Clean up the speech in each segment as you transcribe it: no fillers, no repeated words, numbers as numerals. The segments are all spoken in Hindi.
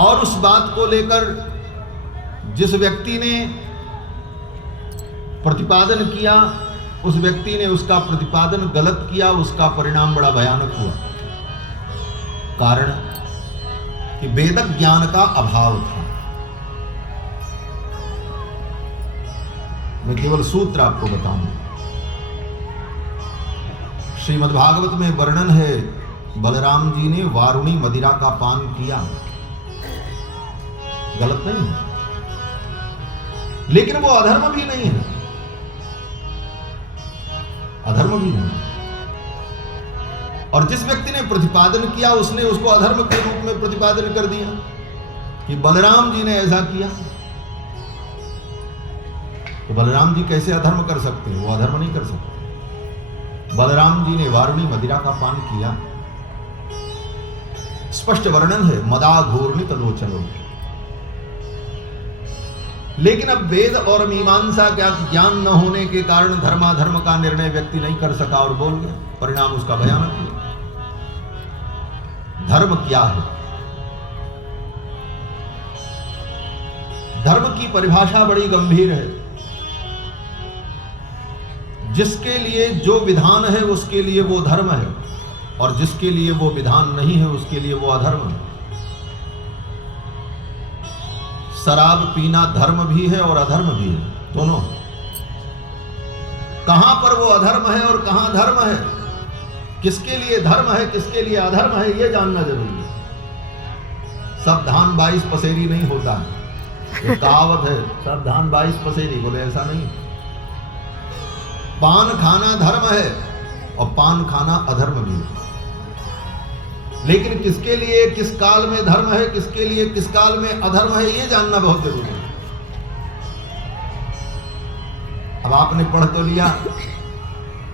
और उस बात को लेकर जिस व्यक्ति ने प्रतिपादन किया, उस व्यक्ति ने उसका प्रतिपादन गलत किया, उसका परिणाम बड़ा भयानक हुआ। कारण कि वेदक ज्ञान का अभाव था। मैं केवल सूत्र आपको बताऊंगा। श्रीमद् भागवत में वर्णन है, बलराम जी ने वारुणी मदिरा का पान किया, गलत नहीं है, लेकिन वो अधर्म भी नहीं है, अधर्म भी नहीं। और जिस व्यक्ति ने प्रतिपादन किया उसने उसको अधर्म के रूप में प्रतिपादन कर दिया कि बलराम जी ने ऐसा किया। तो बलराम जी कैसे अधर्म कर सकते हैं? वो अधर्म नहीं कर सकते। बलराम जी ने वारुणी मदिरा का पान किया, स्पष्ट वर्णन है, मदा घोरनित लोचनो। लेकिन अब वेद और मीमांसा का ज्ञान न होने के कारण धर्माधर्म का निर्णय व्यक्ति नहीं कर सका और बोल गया, परिणाम उसका भयानक हुआ। धर्म क्या है? धर्म की परिभाषा बड़ी गंभीर है। जिसके लिए जो विधान है उसके लिए वो धर्म है, और जिसके लिए वो विधान नहीं है उसके लिए वो अधर्म है। शराब पीना धर्म भी है और अधर्म भी है, दोनों। कहां पर वो अधर्म है और कहां धर्म है, किसके लिए धर्म है किसके लिए अधर्म है, ये जानना जरूरी है। सब धान 22 पसेरी नहीं होता है। एक कहावत है, सब धान 22 पसेरी, बोले ऐसा नहीं। पान खाना धर्म है और पान खाना अधर्म भी है, लेकिन किसके लिए किस काल में धर्म है, किसके लिए किस काल में अधर्म है, ये जानना बहुत जरूरी है। अब आपने पढ़ तो लिया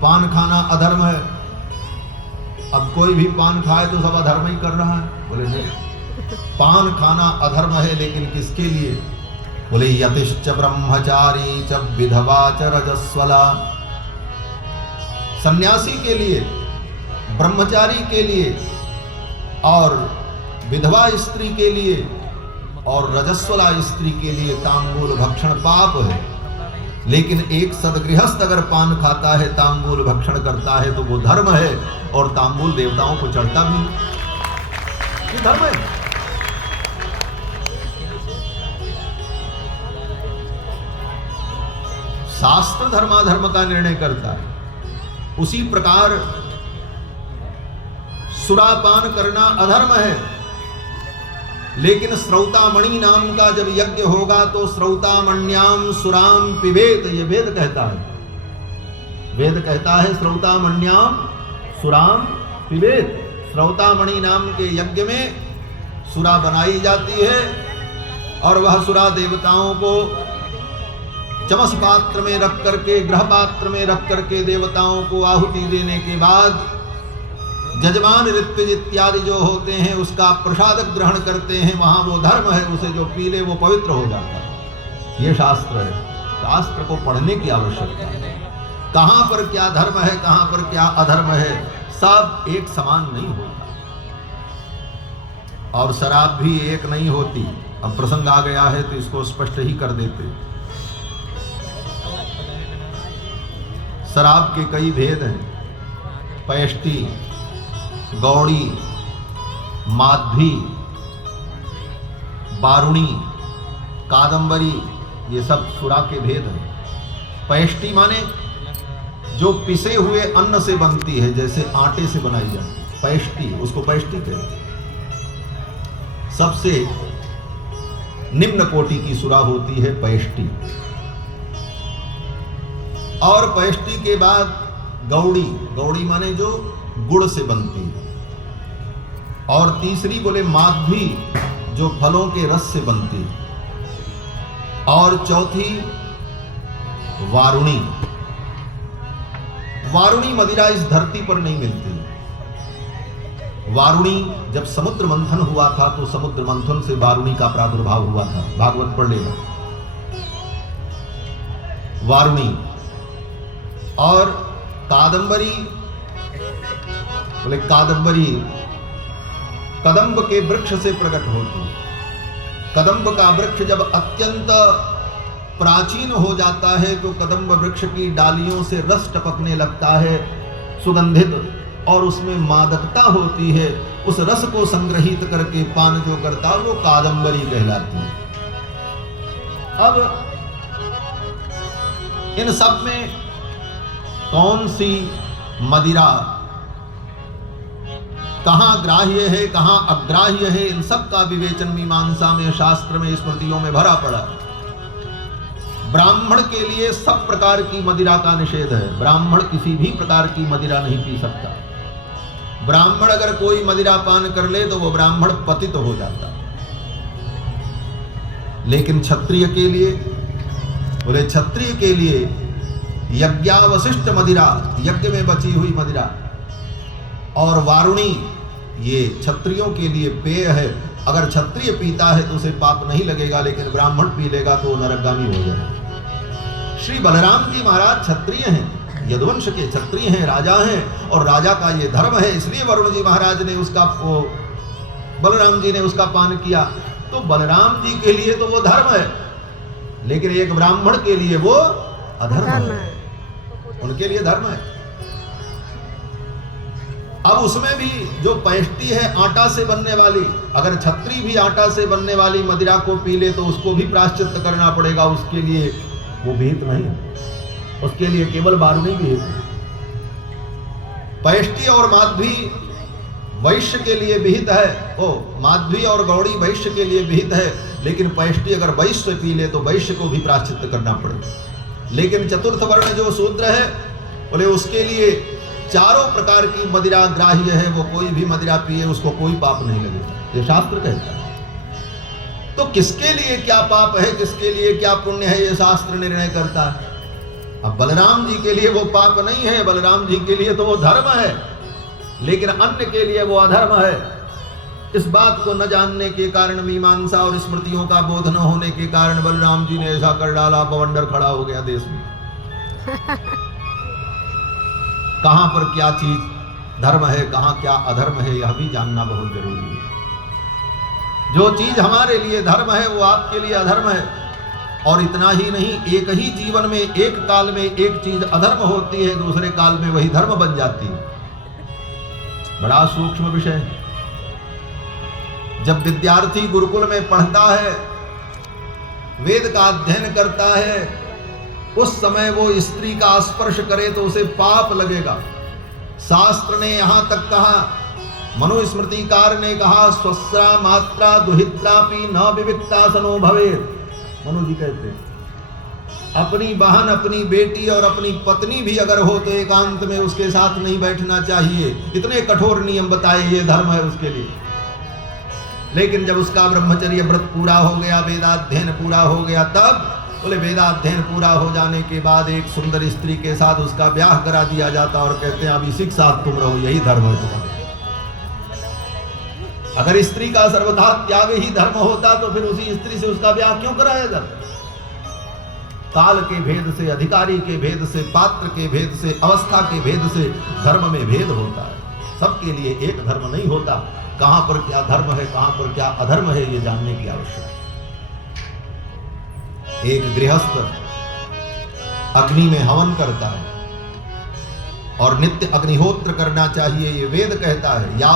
पान खाना अधर्म है, अब कोई भी पान खाए तो सब अधर्म ही कर रहा है। बोले नहीं, पान खाना अधर्म है, लेकिन किसके लिए? बोले यतिश्च ब्रह्मचारी च विधवा च रजस्वला। सन्यासी के लिए, ब्रह्मचारी के लिए, और विधवा स्त्री के लिए, और रजस्वला स्त्री के लिए तांबूल भक्षण पाप है। लेकिन एक सदगृहस्थ अगर पान खाता है, तांबूल भक्षण करता है, तो वो धर्म है, और तांबूल देवताओं को चढ़ता भी है। ये धर्म है। शास्त्र धर्माधर्म का निर्णय करता है। उसी प्रकार सुरापान करना अधर्म है, लेकिन श्रौतामणि नाम का जब यज्ञ होगा तो श्रौतामण्याम सुराम पिबेत, ये वेद कहता है। वेद कहता है श्रौतामण्याम सुराम पिबेत। श्रौतामणि नाम के यज्ञ में सुरा बनाई जाती है, और वह सुरा देवताओं को चमस पात्र में रख करके, ग्रह पात्र में रख करके देवताओं को आहुति देने के बाद जजमान ऋत्विज इत्यादि जो होते हैं उसका प्रसाद ग्रहण करते हैं। वहां वो धर्म है, उसे जो पी ले वो पवित्र हो जाता है। ये शास्त्र है। शास्त्र को पढ़ने की आवश्यकता है। कहां पर क्या धर्म है, कहां पर क्या अधर्म है, सब एक समान नहीं होता, और शराब भी एक नहीं होती। अब प्रसंग आ गया है तो इसको स्पष्ट ही कर देते। शराब के कई भेद हैं। पैष्टी, गौड़ी, माध्वी, बारुणी, कादंबरी, ये सब सुरा के भेद हैं। पैष्टी माने जो पिसे हुए अन्न से बनती है, जैसे आटे से बनाई जाती है, पैष्टी, उसको पैष्टी कहते हैं। सबसे निम्न कोटि की सुरा होती है पैष्टी। और पैष्टी के बाद गौड़ी, गौड़ी माने जो गुड़ से बनती है। और तीसरी बोले माध्वी, जो फलों के रस से बनती है। और चौथी वारुणी। वारुणी मदिरा इस धरती पर नहीं मिलती। वारुणी जब समुद्र मंथन हुआ था तो समुद्र मंथन से वारुणी का प्रादुर्भाव हुआ था। भागवत पढ़ लेना। वारुणी और कादंबरी, बोले कादंबरी कदम्ब के वृक्ष से प्रकट होती है। कदम्ब का वृक्ष जब अत्यंत प्राचीन हो जाता है तो कदम्ब वृक्ष की डालियों से रस टपकने लगता है सुगंधित, और उसमें मादकता होती है। उस रस को संग्रहित करके पान जो करता है वो कादम्बरी कहलाती है। अब इन सब में कौन सी मदिरा कहां ग्राह्य है कहां अग्राह्य है, इन सब का विवेचन मीमांसा में, शास्त्र में, स्मृतियों में भरा पड़ा। ब्राह्मण के लिए सब प्रकार की मदिरा का निषेध है। ब्राह्मण किसी भी प्रकार की मदिरा नहीं पी सकता। ब्राह्मण अगर कोई मदिरा पान कर ले तो वो ब्राह्मण पतित हो जाता। लेकिन क्षत्रिय के लिए, बोले क्षत्रिय के लिए यज्ञावशिष्ट मदिरा, यज्ञ में बची हुई मदिरा, और वारुणी, ये क्षत्रियों के लिए पेय है। अगर क्षत्रिय पीता है तो उसे पाप नहीं लगेगा, लेकिन ब्राह्मण पी लेगा तो नरकगामी हो जाएगा। श्री बलराम जी महाराज क्षत्रिय हैं, यदुवंश के क्षत्रिय हैं, राजा हैं, और राजा का ये धर्म है, इसलिए वरुण जी महाराज ने उसका बलराम जी ने उसका पान किया। तो बलराम जी के लिए तो वो धर्म है, लेकिन एक ब्राह्मण के लिए वो अधर्म है, उनके लिए धर्म है। अब उसमें भी जो पैष्टी है आटा से बनने वाली, अगर छत्री भी आटा से बनने वाली मदिरा को पी ले तो उसको भी प्रायश्चित करना पड़ेगा। उसके लिए वो विहित नहीं है, उसके लिए केवल वारुणी विहित है। पैष्टी और माध्वी वैश्य के लिए विहित है, माध्वी और गौड़ी वैश्य के लिए विहित है, लेकिन पैष्टी अगर वैश्य पी ले तो वैश्य को भी प्रायश्चित करना पड़ेगा। लेकिन चतुर्थ वर्ण जो शूद्र है, बोले उसके लिए चारों प्रकार की मदिरा ग्राह्य है, वो कोई भी मदिरा पिए उसको कोई पाप नहीं लगेगा, ये शास्त्र कहता है। तो किसके लिए क्या पाप है, किसके लिए क्या पुण्य है, ये शास्त्र निर्णय करता है। अब बलराम जी के लिए वो पाप नहीं है, बलराम जी के लिए तो वो धर्म है, लेकिन अन्य के लिए वो अधर्म है। इस बात को न जानने के कारण, मीमांसा और स्मृतियों का बोध न होने के कारण बलराम जी ने ऐसा कर डाला, बवंडर खड़ा हो गया देश में। कहां पर क्या चीज धर्म है, कहां क्या अधर्म है, यह भी जानना बहुत जरूरी है। जो चीज हमारे लिए धर्म है वो आपके लिए अधर्म है। और इतना ही नहीं, एक ही जीवन में एक काल में एक चीज अधर्म होती है, दूसरे काल में वही धर्म बन जाती है। बड़ा सूक्ष्म विषय है। जब विद्यार्थी गुरुकुल में पढ़ता है, वेद का अध्ययन करता है, उस समय वो स्त्री का स्पर्श करे तो उसे पाप लगेगा। शास्त्र ने यहां तक कहा, मनुस्मृतिकार ने कहा, स्वस्रा मात्रा दुहित्रापि न विविक्ता सनो भवेत्। मनु जी कहते हैं अपनी बहन, अपनी बेटी और अपनी पत्नी भी अगर हो तो एकांत में उसके साथ नहीं बैठना चाहिए। इतने कठोर नियम बताए, ये धर्म है उसके लिए। लेकिन जब उसका ब्रह्मचर्य व्रत पूरा हो गया, वेदाध्ययन पूरा हो गया, तब बोले वेदाध्ययन पूरा हो जाने के बाद एक सुंदर स्त्री के साथ उसका ब्याह करा दिया जाता और कहते हैं अब इसी के साथ तुम रहो, यही धर्म है तुम्हारा। अगर स्त्री का सर्वथा त्याग ही धर्म होता तो फिर उसी स्त्री से उसका ब्याह क्यों कराया जाता? काल के भेद से, अधिकारी के भेद से, पात्र के भेद से, अवस्था के भेद से धर्म में भेद होता है। सबके लिए एक धर्म नहीं होता। कहां पर क्या धर्म है, कहां पर क्या अधर्म है, ये जानने की आवश्यकता है। एक गृहस्थ अग्नि में हवन करता है और नित्य अग्निहोत्र करना चाहिए, ये वेद कहता है। या